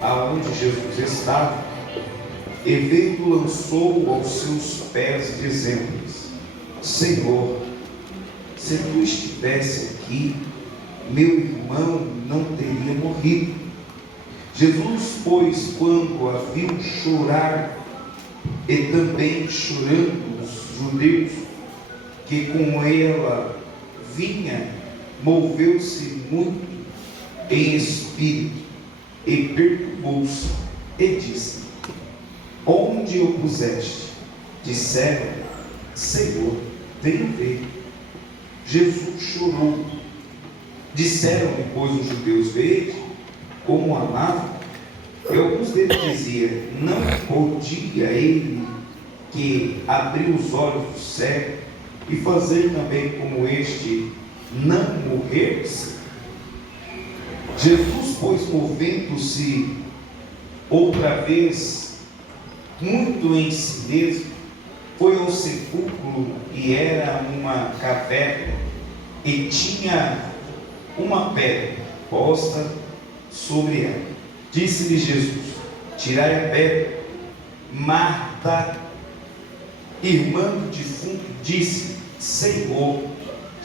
aonde Jesus estava, e vendo lançou aos seus pés, dizendo-lhes: Senhor, se tu estivesse aqui, meu irmão não teria morrido. Jesus, pois, quando a viu chorar, e também chorando os judeus que com ela vinha, moveu-se muito em espírito e perturbou-se e disse: Onde o puseste? Disseram: Senhor, vem ver. Jesus chorou. Disseram-lhe, pois, os judeus: Vede como amava. E alguns deles diziam: Não podia ele que abrir os olhos do cego e fazer também como este não morrer-se? Jesus, pois, movendo-se outra vez muito em si mesmo, foi ao sepulcro, e era uma caverna, e tinha uma pedra posta sobre ela. Disse-lhe Jesus: Tirai a pedra. Marta, irmã do defunto, disse: Senhor,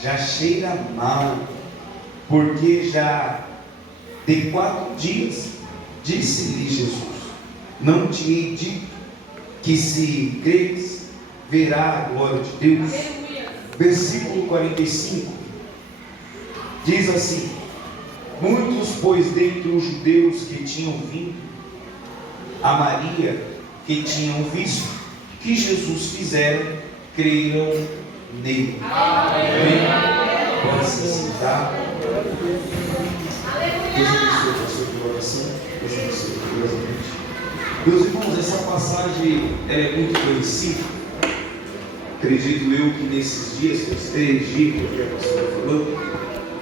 já cheira mal, porque já de 4 dias. Disse-lhe Jesus: Não te hei dito que, se creres, verá a glória de Deus? Versículo 45 diz assim: Muitos, pois, dentre os judeus que tinham vindo a Maria, que tinham visto que Jesus fizera, creram nele. Amém. Pode se sentar. Deus abençoe a sua oração. Deus abençoe poderosamente. Meus irmãos, essa passagem é muito conhecida. Acredito eu que nesses dias, esses 3 dias que a pastora falou,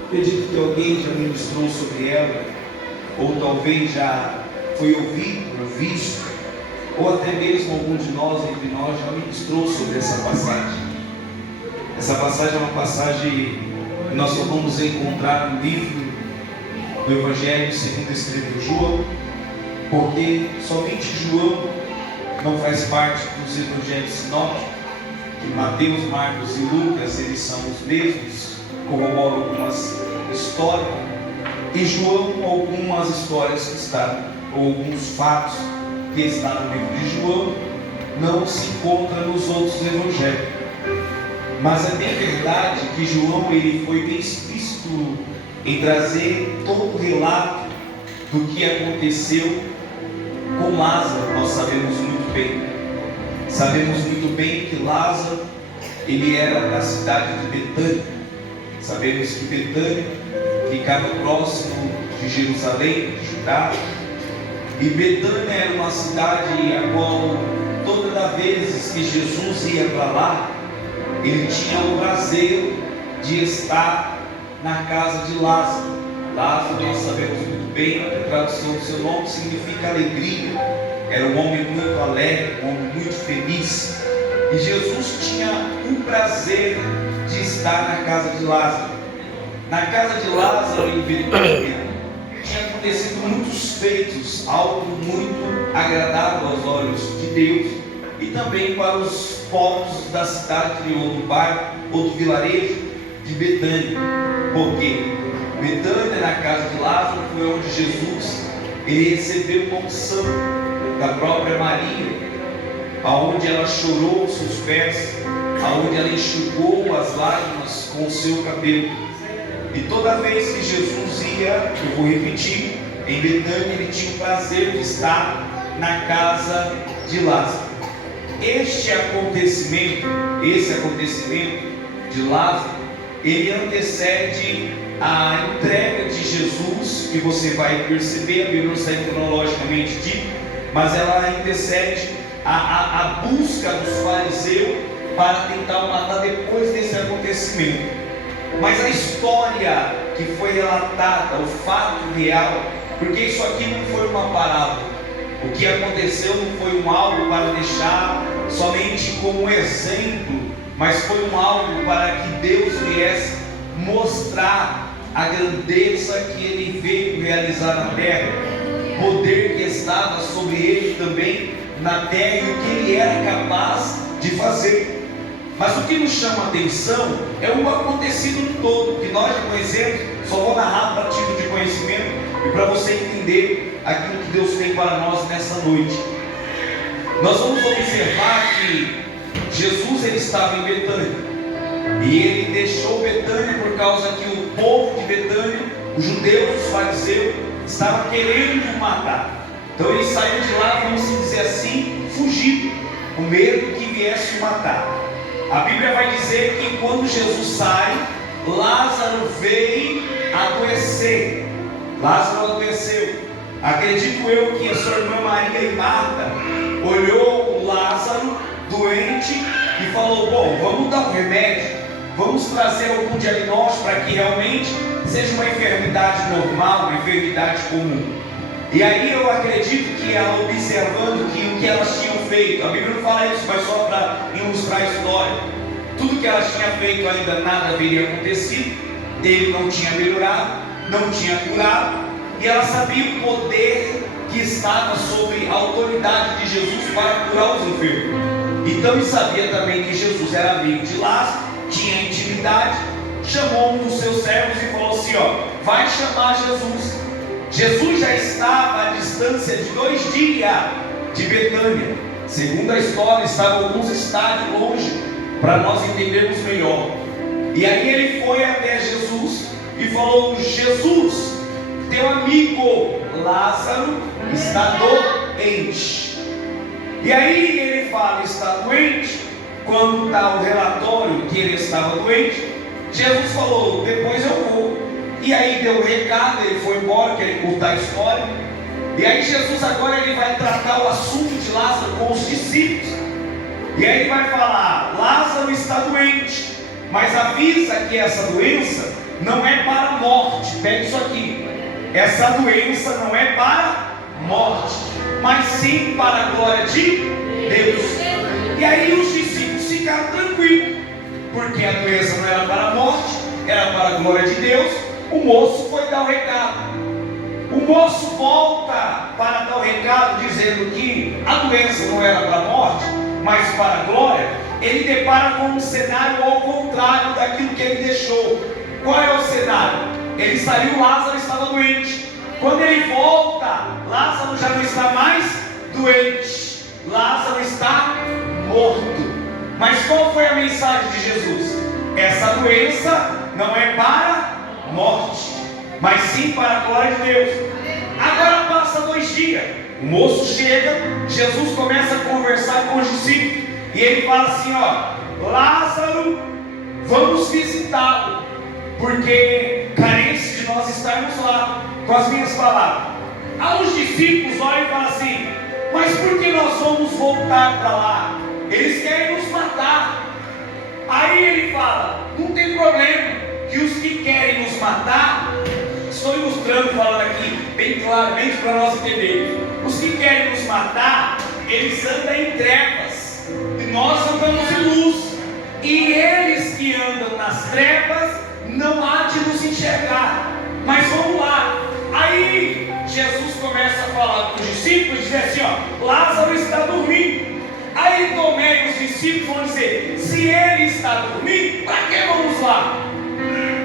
acredito que alguém já ministrou sobre ela, ou talvez já foi ouvido, ou visto, ou até mesmo algum de nós, entre nós, já ministrou sobre essa passagem. Essa passagem é uma passagem que nós só vamos encontrar no livro do Evangelho segundo escreveu João, porque somente João não faz parte dos evangelhos sinóticos, que Mateus, Marcos e Lucas, eles são os mesmos, corroboram algumas histórias, e João algumas histórias que estão, ou alguns fatos que estão no livro de João, não se encontra nos outros evangelhos. Mas é bem verdade que João ele foi bem explícito em trazer todo o relato do que aconteceu com Lázaro. Nós sabemos muito bem. Sabemos muito bem que Lázaro ele era da cidade de Betânia. Sabemos que Betânia ficava próximo de Jerusalém, de Judá. E Betânia era uma cidade a qual todas as vezes que Jesus ia para lá, ele tinha o prazer de estar na casa de Lázaro. Lázaro, nós sabemos muito bem, a tradução do seu nome significa alegria. Era um homem muito alegre, um homem muito feliz. E Jesus tinha o prazer de estar na casa de Lázaro. Na casa de Lázaro, em Betânia, tinha acontecido muitos feitos, algo muito agradável aos olhos de Deus e também para os povos da cidade ou do bairro ou do vilarejo de Betânia. Porque Betânia, na casa de Lázaro, foi onde Jesus ele recebeu uma unção da própria Maria, aonde ela chorou os seus pés, aonde ela enxugou as lágrimas com o seu cabelo. E toda vez que Jesus ia, eu vou repetir, em Betânia, ele tinha o prazer de estar na casa de Lázaro. Esse acontecimento de Lázaro, ele antecede a entrega de Jesus, que você vai perceber, a Bíblia não está cronologicamente dito, mas ela antecede a busca dos fariseus para tentar o matar depois desse acontecimento. Mas a história que foi relatada, o fato real, porque isso aqui não foi uma parábola, o que aconteceu não foi algo para deixar somente como exemplo, mas foi algo para que Deus viesse mostrar a grandeza que Ele veio realizar na terra. poder que estava sobre ele também na terra e o que ele era capaz de fazer. Mas o que nos chama a atenção é o acontecido no todo, que nós já conhecemos. Só vou narrar para título de conhecimento e para você entender aquilo que Deus tem para nós nessa noite. Nós vamos observar que Jesus ele estava em Betânia, e ele deixou Betânia por causa que o povo de Betânia, os judeus, os fariseus, estavam querendo o matar. Então ele saiu de lá, vamos dizer assim, fugido, com medo que viesse o matar. A Bíblia vai dizer que quando Jesus sai, Lázaro veio adoecer. Lázaro adoeceu. Acredito eu que a sua irmã Maria e Marta olhou o Lázaro doente e falou: bom, vamos dar um remédio, vamos trazer algum diagnóstico para que realmente seja uma enfermidade normal, uma enfermidade comum. E aí eu acredito que ela, observando que o que elas tinham feito, a Bíblia não fala isso, mas só para ilustrar a história, tudo que elas tinham feito ainda nada haveria acontecido, ele não tinha melhorado, não tinha curado, e ela sabia o poder que estava sobre a autoridade de Jesus para curar os enfermos. Então ele sabia também que Jesus era amigo de Lázaro, tinha intimidade, chamou um dos seus servos e falou assim: ó, vai chamar Jesus. Jesus já estava à distância de 2 dias de Betânia. Segundo a história, estavam alguns estádios longe, para nós entendermos melhor. E aí ele foi até Jesus e falou: Jesus, teu amigo Lázaro está doente. E aí ele fala: está doente. Quando está o relatório que ele estava doente, Jesus falou: depois eu vou. E aí deu o recado, ele foi embora, quer contar a história. E aí Jesus agora ele vai tratar o assunto de Lázaro com os discípulos. E aí ele vai falar: Lázaro está doente, mas avisa que essa doença não é para a morte. Pega isso aqui. Essa doença não é para a morte, mas sim para a glória de Deus. E aí os discípulos ficaram tranquilos, porque a doença não era para a morte, era para a glória de Deus. O moço foi dar o recado. O moço volta para dar o recado, dizendo que a doença não era para a morte, mas para a glória. Ele depara com um cenário ao contrário daquilo que ele deixou. Qual é o cenário? Ele saiu, Lázaro estava doente. Quando ele volta, Lázaro já não está mais doente, Lázaro está morto. Mas qual foi a mensagem de Jesus? Essa doença não é para a morte, mas sim para a glória de Deus. Agora passa 2 dias, o moço chega, Jesus começa a conversar com os discípulos, e ele fala assim: ó, Lázaro, vamos visitá-lo, porque carece de nós estarmos lá. Com as minhas palavras, aí os discípulos olham e falam assim: mas por que nós vamos voltar para lá? Eles querem nos matar. Aí ele fala: não tem problema, que os que querem nos matar, estou ilustrando, falando aqui bem claramente para nós entendermos, os que querem nos matar, eles andam em trevas, e nós andamos em luz, e eles que andam nas trevas não há de nos enxergar. Mas vamos lá. Aí Jesus começa a falar com os discípulos e diz assim: ó, Lázaro está dormindo. Aí Tomé e os discípulos vão dizer: se ele está dormindo, para que vamos lá?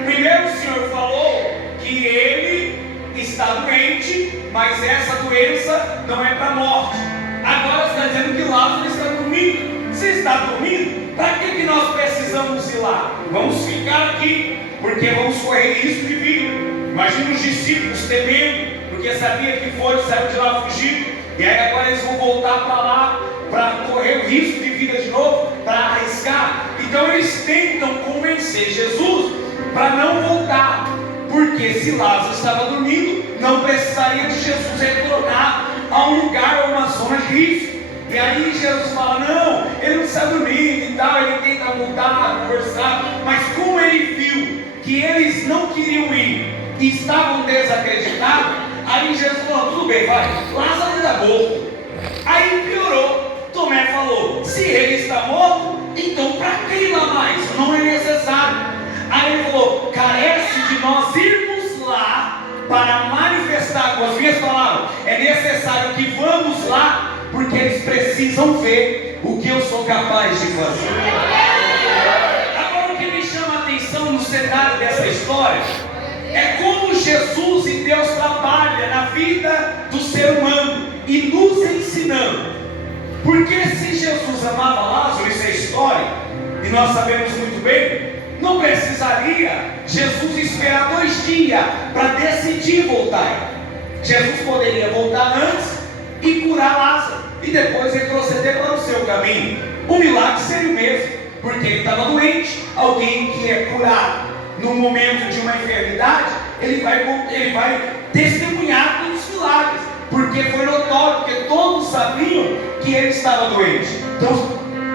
Primeiro o Senhor falou que ele está doente, mas essa doença não é para a morte. Agora está dizendo que Lázaro está dormindo. Se está dormindo, para que nós precisamos ir lá? Vamos ficar aqui, porque vamos correr risco de vida. Imagina os discípulos temendo, porque sabia que saíram de lá fugindo, e aí agora eles vão voltar para lá, para correr o risco de vida de novo, para arriscar. Então eles tentam convencer Jesus para não voltar, porque se Lázaro estava dormindo, não precisaria de Jesus retornar a um lugar ou uma zona de risco. E aí Jesus fala: não, ele não está dormindo e tal. Ele tenta mudar, conversar, mas como ele viu que eles não queriam ir e estavam desacreditados, aí Jesus falou: tudo bem, vai, Lázaro está morto. Aí piorou. Tomé falou: se ele está morto, então para que ir lá mais? Não é necessário. Aí ele falou: carece de nós irmos lá para manifestar, com as minhas palavras, é que vamos lá, porque eles precisam ver o que eu sou capaz de fazer. Agora, o que me chama a atenção no cenário dessa história é como Jesus e Deus trabalham na vida do ser humano e nos ensinando. Porque se Jesus amava Lázaro, isso é história, e nós sabemos muito bem, não precisaria Jesus esperar 2 dias para decidir voltar. Jesus poderia voltar antes e curar Lázaro, e depois retroceder para o seu caminho. O milagre seria o mesmo, porque ele estava doente. Alguém que é curado no momento de uma enfermidade, ele vai testemunhar dos milagres, porque foi notório, porque todos sabiam que ele estava doente.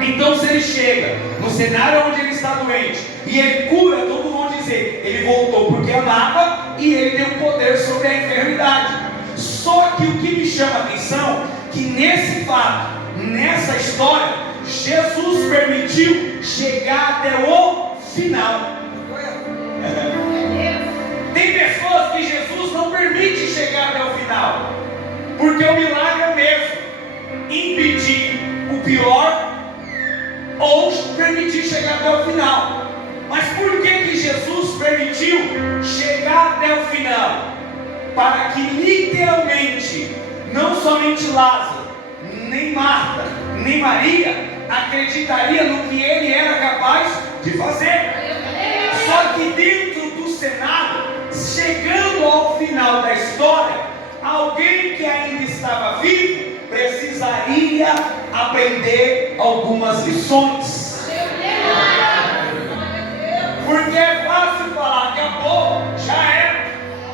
Então se ele chega no cenário onde ele está doente e ele cura, todos vão dizer, ele voltou porque amava e ele tem o poder sobre a enfermidade. Só que o que me chama a atenção, que nesse fato, nessa história, Jesus permitiu chegar até o final. Tem pessoas que Jesus não permite chegar até o final, porque o milagre é o mesmo, impedir o pior ou permitir chegar até o final. Mas por que Jesus permitiu chegar até o final? Para que literalmente, não somente Lázaro, nem Marta, nem Maria acreditaria no que ele era capaz de fazer. Só que dentro do cenário, chegando ao final da história, alguém que ainda estava vivo precisaria aprender algumas lições. Porque é fácil falar, acabou, já era,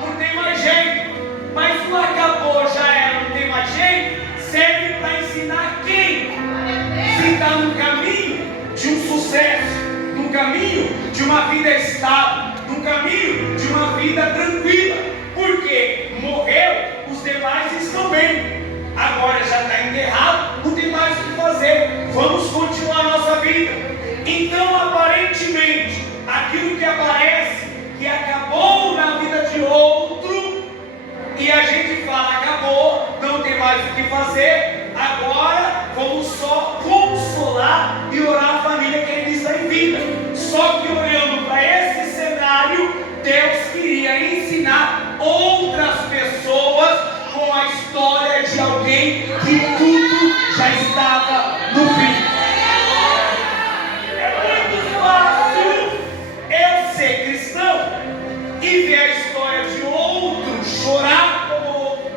não tem mais jeito. Mas não acabou, já era, não tem mais jeito, serve para ensinar quem? Se está no caminho de um sucesso, no caminho de uma vida estável, no caminho de uma vida tranquila. Porque morreu, os demais estão bem. Agora já está enterrado, não tem mais o que fazer, vamos continuar a nossa vida. Então, aparentemente, aquilo que aparece, que acabou na vida de outro, e a gente fala, acabou, não tem mais o que fazer, agora vamos só consolar e orar a família que ainda está em vida. Só que olhando para esse cenário, Deus queria ensinar outras pessoas com a história de alguém que tudo já estava no fim. É muito fácil eu ser cristão e ver a história de outro, chorar com o outro,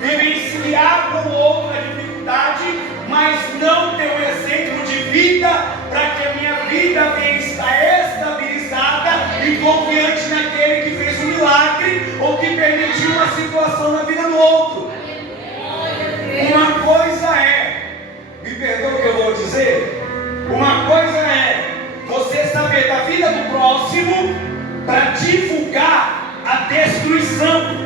vivenciar com o outro a dificuldade, mas não ter um exemplo de vida para que a minha vida venha estar estabilizada e confiante naquele que fez um milagre ou que permitiu uma situação na vida do outro. Uma coisa é, me perdoa o que eu vou dizer, uma coisa é você saber da vida do próximo para divulgar a destruição.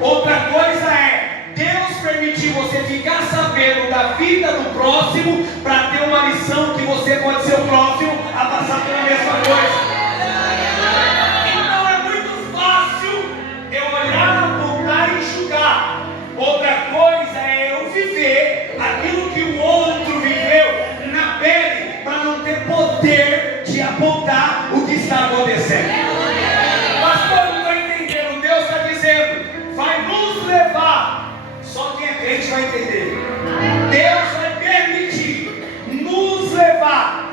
Outra coisa é Deus permitir você ficar sabendo da vida do próximo para ter uma lição que você pode ser o próximo a passar pela mesma coisa. Então é muito fácil eu olhar, apontar e julgar. Outra coisa é eu viver aquilo que o outro viveu na pele para não ter poder de apontar o que está acontecendo. Pastor, não estou entendendo. Deus está dizendo, vai nos levar. Só quem é crente vai entender. Deus vai permitir nos levar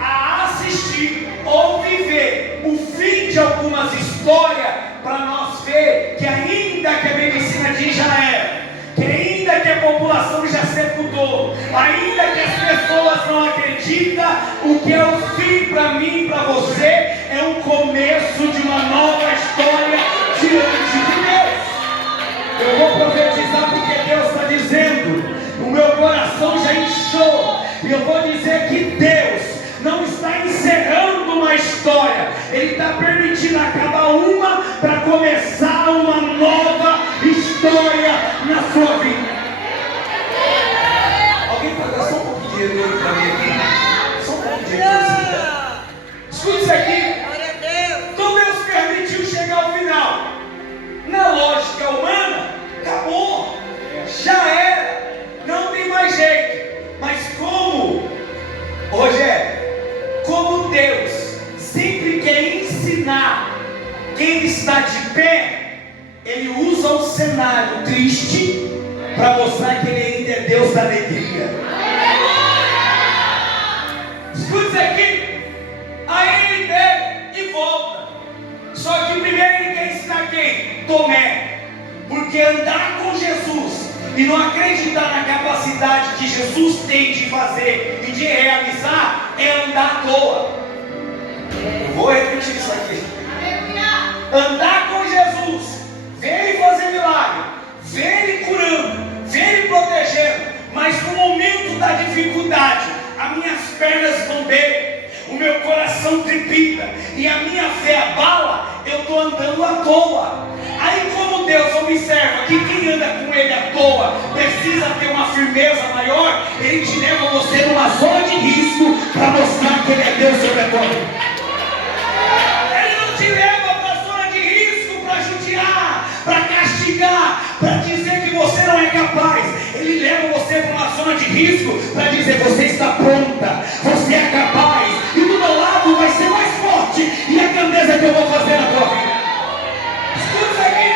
a assistir ou viver o fim de algumas histórias para nós ver que ainda que a medicina diz já era, que ainda que a população já sepultou, ainda que as pessoas não acreditam, o que é o fim para mim e para você é o começo de uma nova história diante de Deus. Eu vou profetizar porque Deus está dizendo, o meu coração já inchou, e eu vou dizer que Deus não está encerrando uma história, Ele está permitindo acabar uma para começar uma nova história na sua vida. Alguém pode dar só um pouquinho de dinheiro para mim aqui? Só um pouquinho de dinheiro para você. Escute isso aqui. Então Deus permitiu chegar ao final. Na lógica humana, acabou, já era. triste para mostrar que Ele ainda é Deus da alegria. Escute isso aqui. Aí ele pega e volta. Só que primeiro ele quer ensinar quem? Tomé. Porque andar com Jesus e não acreditar na capacidade que Jesus tem de fazer e de realizar é andar à toa. Eu vou repetir isso aqui. Andar com Jesus, ver Ele fazer milagre, ver Ele curando, ver Ele protegendo, mas no momento da dificuldade, as minhas pernas vão bem, o meu coração trepida e a minha fé abala, eu estou andando à toa. Aí como Deus observa que quem anda com Ele à toa precisa ter uma firmeza maior, Ele te leva você numa zona de risco para mostrar que Ele é Deus sobre a tua vida. Ele não te leva para a zona de risco para judiar, para castigar, para dizer que você não é capaz. Ele leva você para uma zona de risco para dizer: você está pronta, você é capaz, e do meu lado vai ser mais forte, e a grandeza que eu vou fazer na tua vida. Escuta aqui.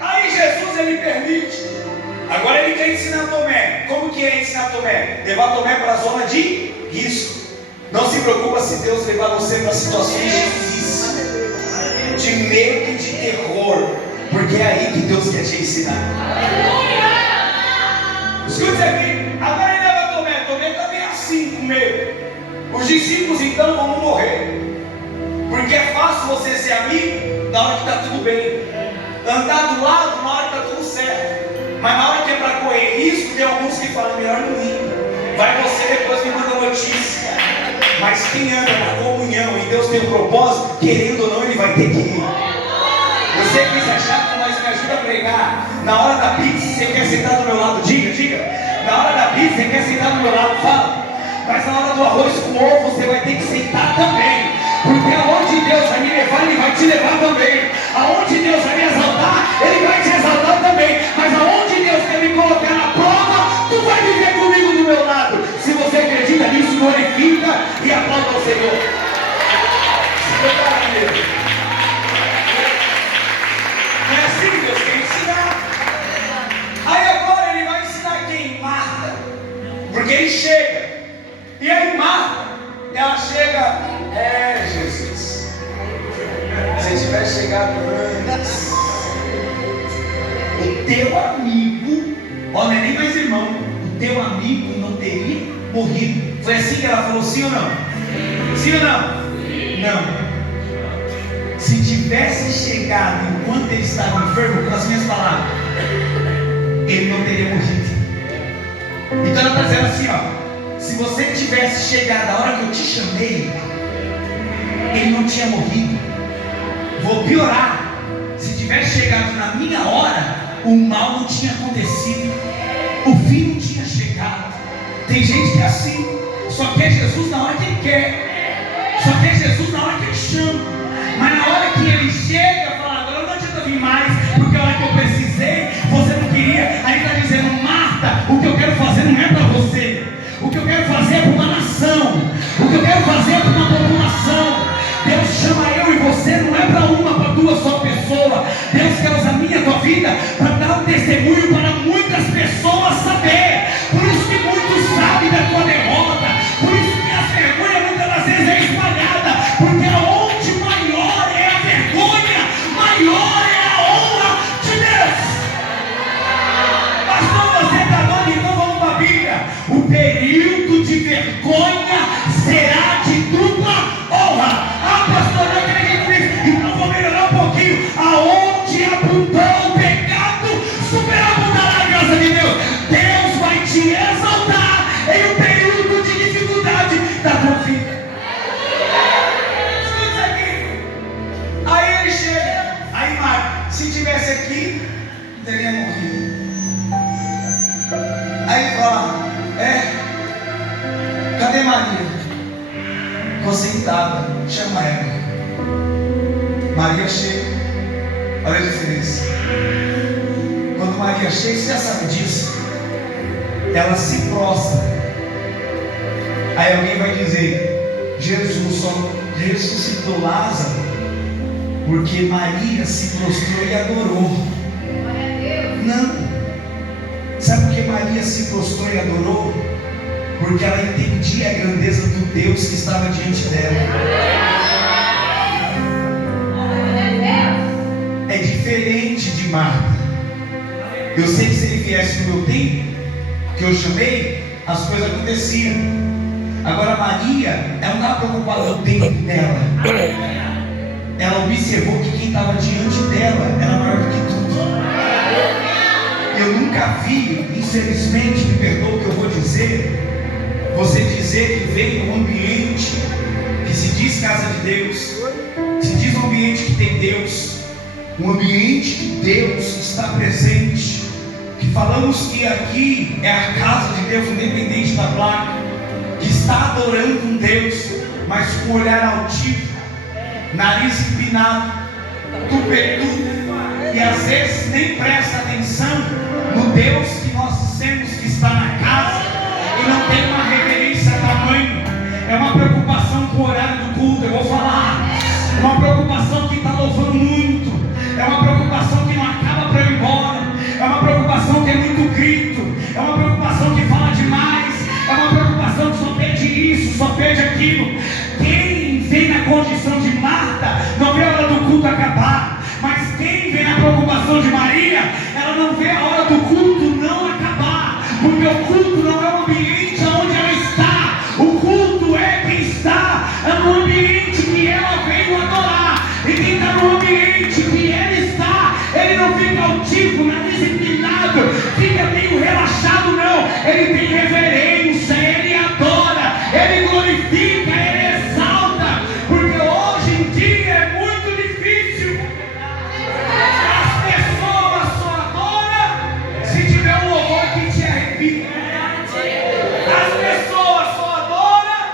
Aí Jesus, Ele permite. Agora Ele quer ensinar Tomé. Como que é ensinar Tomé? Levar Tomé para a zona de risco. Não se preocupa se Deus levar você para situações difíceis, de medo e de terror, porque é aí que Deus quer te ensinar. Escute aqui. Agora Ele leva Tomé. Tomé também é assim, com medo. Os discípulos então vão morrer, porque é fácil você ser amigo na hora que está tudo bem, andar do lado na hora que está tudo certo, mas na hora que é para correr risco, tem alguns que falam: melhor não ir, vai você depois me manda notícia. Mas quem anda na comunhão e Deus tem um propósito, querendo ou não, ele vai ter que ir. Você que é chato, mas me ajuda a pregar. Na hora da pizza, você quer sentar do meu lado? Diga. Na hora da pizza, você quer sentar do meu lado? Fala. Mas na hora do arroz com ovo, você vai ter que sentar também. Porque aonde Deus vai me levar, Ele vai te levar também. Aonde Deus vai me exaltar, Ele vai te exaltar também. Mas aonde Deus quer me colocar na prova, tu vai viver comigo do meu lado. Se você acredita nisso, glorifica e aplauda o Senhor. Não é assim que Deus quer ensinar. Aí agora Ele vai ensinar quem? Marta. Porque Ele chega. E aí Marta, ela chega: Jesus, se tivesse chegado antes, o teu amigo, não é nem mais irmão, o teu amigo não teria morrido. Foi assim que ela falou, sim ou não? Sim ou não? Não. Se tivesse chegado enquanto ele estava enfermo, com as minhas palavras, ele não teria morrido. Então ela está dizendo assim, se você tivesse chegado a hora que eu te chamei, ele não tinha morrido. Vou piorar. Se tivesse chegado na minha hora, o mal não tinha acontecido, o fim não tinha chegado. Tem gente que é assim, só quer Jesus na hora que Ele quer, só quer Jesus na hora que Ele chama. Mas na hora que Ele chega, fala: agora não adianta vir mais, porque a hora que eu precisei, você não queria. Aí está dizendo: Marta, o que eu quero fazer não é para você, o que eu quero fazer é para uma nação, o que eu quero fazer é para uma população. Deus chama eu e você, não é para uma, para duas só pessoas. Deus quer usar a minha, a tua vida, para dar um testemunho para muitas pessoas saber. Por isso que muitos sabem da tua derrota, por isso que a vergonha muitas das vezes é espalhada, porque aonde maior é a vergonha, maior é a honra de Deus. Pastor, você está doido? Então vamos para a Bíblia. O período de vergonha será de dupla honra. Pastor, não acredito nisso. Então vou melhorar um pouquinho. Aonde abundou o pecado, superabundará a graça de Deus. Deus vai te exaltar em um período de dificuldade da tua vida. Escuta aqui. Aí ele chega. Aí Marta, se tivesse aqui, teria morrido. Aí fala: cadê Maria? Ficou sentada, chama ela. Maria chega. Olha a diferença. Quando Maria chega, você já sabe disso, ela se prostra. Aí alguém vai dizer: Jesus só ressuscitou Lázaro porque Maria se prostrou e adorou. não. Sabe por que Maria se prostrou e adorou? Porque ela entendia a grandeza do Deus que estava diante dela. É diferente de Marta. Eu sei que se ele viesse no meu tempo, que eu chamei, as coisas aconteciam. Agora Maria, ela não estava preocupada com o tempo dela. Ela observou que quem estava diante dela era maior do que tudo. Eu nunca vi, infelizmente, me perdoa o que eu vou dizer, você dizer que veio num ambiente que se diz casa de Deus, se diz um ambiente que tem Deus, um ambiente que Deus está presente, que falamos que aqui é a casa de Deus, independente da placa, que está adorando um Deus, mas com um olhar altivo, nariz empinado, tupetudo, e às vezes nem presta atenção no Deus que nós dissemos que está na casa, e não tem uma reverência a tamanho. É uma preocupação com o horário do culto. Eu vou falar, é uma preocupação que está louvando muito, é uma preocupação que não acaba para eu ir embora, é uma preocupação que é muito grito, é uma preocupação que fala demais, é uma preocupação que só pede isso, só pede aquilo. Quem vem na condição de Marta não vê a hora do culto acabar, mas quem vem na preocupação de Maria, ela não vê a hora do culto não acabar, porque o culto não é o ambiente onde ela está, o culto é quem está no ambiente que ela veio adorar, e quem está no ambiente que ela está, ele não fica altivo, nariz empinado, fica meio relaxado, não, ele tem reverência, ele adora, ele glorifica, ele exalta, porque hoje em dia é muito difícil. As pessoas só adoram se tiver um louvor que te arrepia. As pessoas só adoram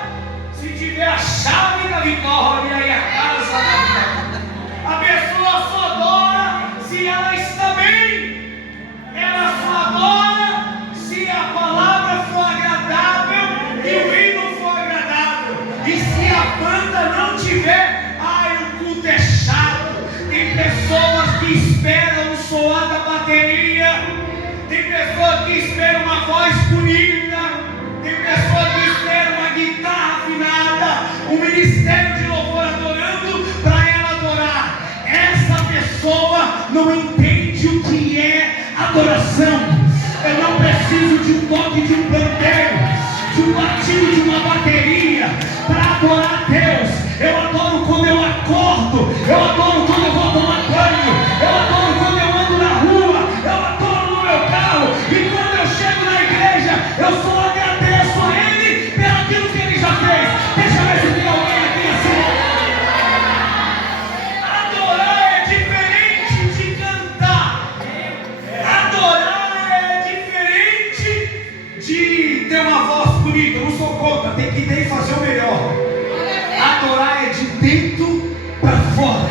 se tiver a chave da vitória e a casa da vitória. A pessoa só adora se ela está bem. Ela só adora se a palavra for agradável e o hino for agradável. E se a banda não tiver, ai, o culto é chato. Tem pessoas que esperam o soar da bateria, tem pessoas que esperam uma voz bonita, tem pessoas que esperam uma guitarra afinada, um ministério de louvor adorando para ela adorar. Essa pessoa não entende o que é adoração. Eu não preciso de um toque de um pandeiro, de um batido de uma bateria para adorar a Deus. Eu adoro quando eu acordo, eu adoro quando eu vou tomar banho, eu adoro quando eu ando na rua, eu adoro no meu carro, e quando eu chego na igreja, eu só agradeço a Ele pelo aquilo que Ele já fez. Deixa eu ver se tem alguém aqui assim. Adorar é diferente de cantar. Adorar é diferente de ter uma voz bonita. Eu não sou contra, tem que ter e fazer o melhor. Adorar é de dentro para fora.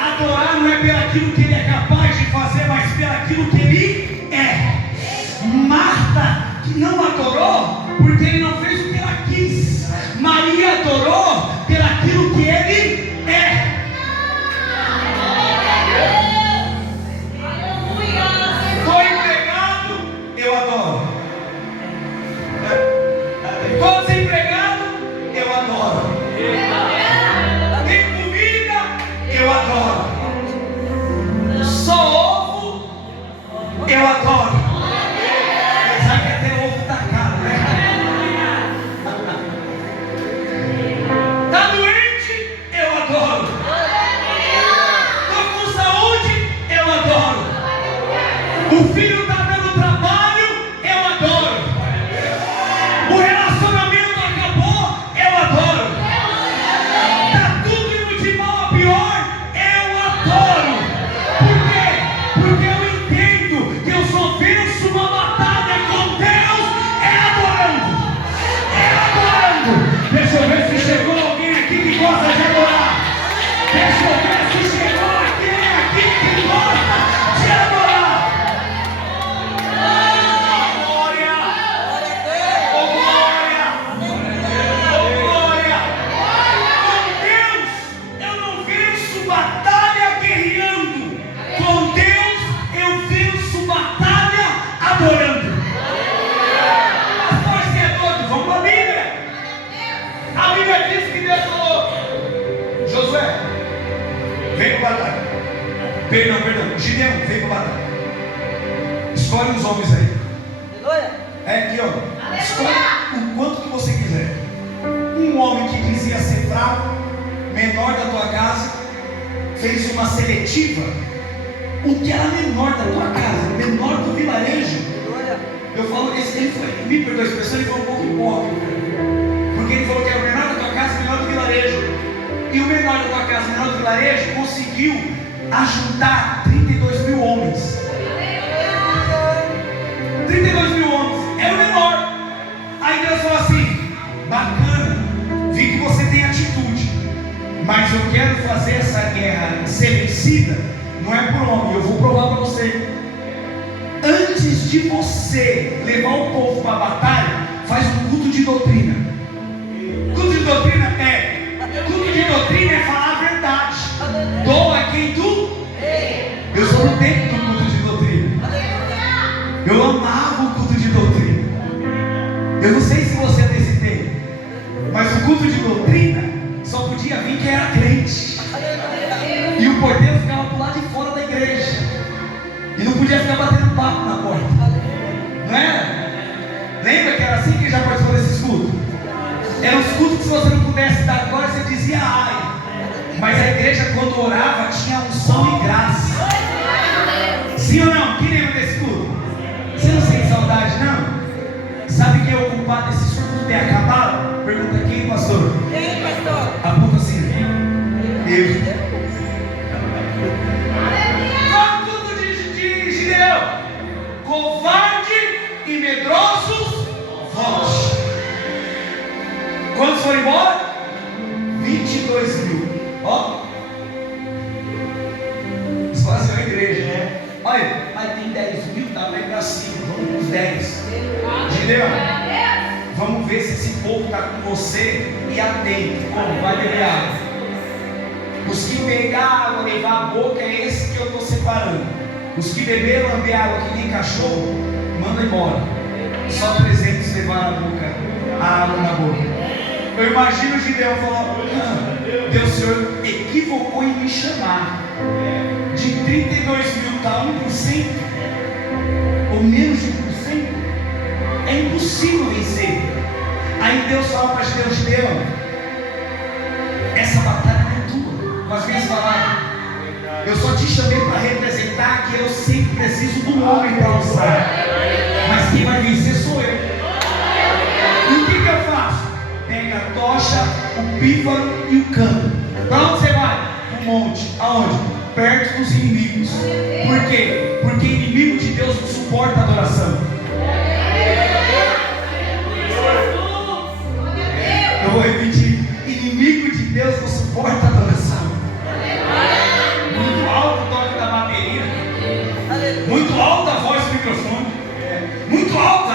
Adorar não é pelaquilo que Ele é capaz de fazer, mas pelaquilo que Ele é. Marta não adorou porque Ele não fez o que ela quis. Maria adorou pelaquilo que Ele é. Foi empregado, eu adoro. Estou desempregado, eu adoro. Tem comida, eu adoro. Só ovo, eu adoro. Apesar que até ovo tá caro, né? Tá doente, eu adoro. Tô com saúde, eu adoro. O filho tá dando trabalho, eu adoro. O relacionamento acabou, eu adoro. Tá tudo indo de mal a pior, eu adoro. Por quê? Porque eu entendo que eu só venço uma batalha com Deus adorando. Adorando. Deixa eu ver se chegou alguém aqui que gosta de adorar. Deixa eu ver se chegou alguém aqui que gosta de adorar. Perdão. Gideão, vem para batalha. Escolhe uns homens aí. É aqui, ó. Escolhe o quanto que você quiser. Um homem que dizia ser fraco, menor da tua casa, fez uma seletiva. O que era menor da tua casa, menor do vilarejo. Eu falo, ele foi, me perdoa a expressão, ele foi um pouco hipócrita. Porque ele falou que era o menor da tua casa, menor do vilarejo. E o menor da tua casa, menor do vilarejo, conseguiu ajuntar 32 mil homens. 32 mil homens, é o menor. Aí Deus falou assim: bacana, vi que você tem atitude, mas eu quero fazer essa guerra ser vencida, não é por homem, eu vou provar para você. Antes de você levar o povo para a batalha, faz um culto de doutrina. Culto de doutrina é falar a verdade. Doa quem tu. Eu sou do tempo do culto de doutrina. Eu amava o culto de doutrina. Eu não sei se você é desse tempo, mas o culto de doutrina só podia vir quem era crente. E o porteiro ficava do lado de fora da igreja. E não podia ficar batendo papo na porta. Não era? Lembra que era assim que já participou desses cultos? Eram os cultos que se você não pudesse dar glória, você dizia ai. Mas a igreja quando orava tinha unção e graça. Sim ou não? Quem lembra desse culto? Você não sente saudade, não? Sabe quem é o culpado desses cultos ter acabado? Pergunta quem, pastor? Quem, pastor? Aponta assim. Eu. Covarde e medrosos, volte. Quantos foram embora? 22 mil. Ó, isso faz uma igreja, né? Olha, mas tem 10 mil, tá bem pra cima. Vamos com os 10. Gideão, vamos ver se esse povo está com você e atento. Como? Vai beber água. Os que pegar água, levar a boca, é esse que eu estou separando. Os que beberam, lamber água que nem cachorro, manda embora. Só 300 levaram a água na boca. Eu imagino o Gideão falando: Deus, o Senhor equivocou em me chamar. De 32 mil está 1%, ou menos de 1%. É impossível vencer. Aí Deus fala para Gideão: essa batalha não é tua. Com as minhas palavras, eu só te chamei para representar que eu sempre preciso do homem para usar. Mas quem vai vencer sou eu. E o que eu faço? Pega a tocha, o pífaro e o cano. Para onde você vai? No monte. Aonde? Perto dos inimigos. Por quê? Porque inimigo de Deus não suporta a adoração. Eu vou repetir. Inimigo de Deus não suporta a adoração. Muito alto o toque da bateria. Muito alta a voz do microfone. Muito alto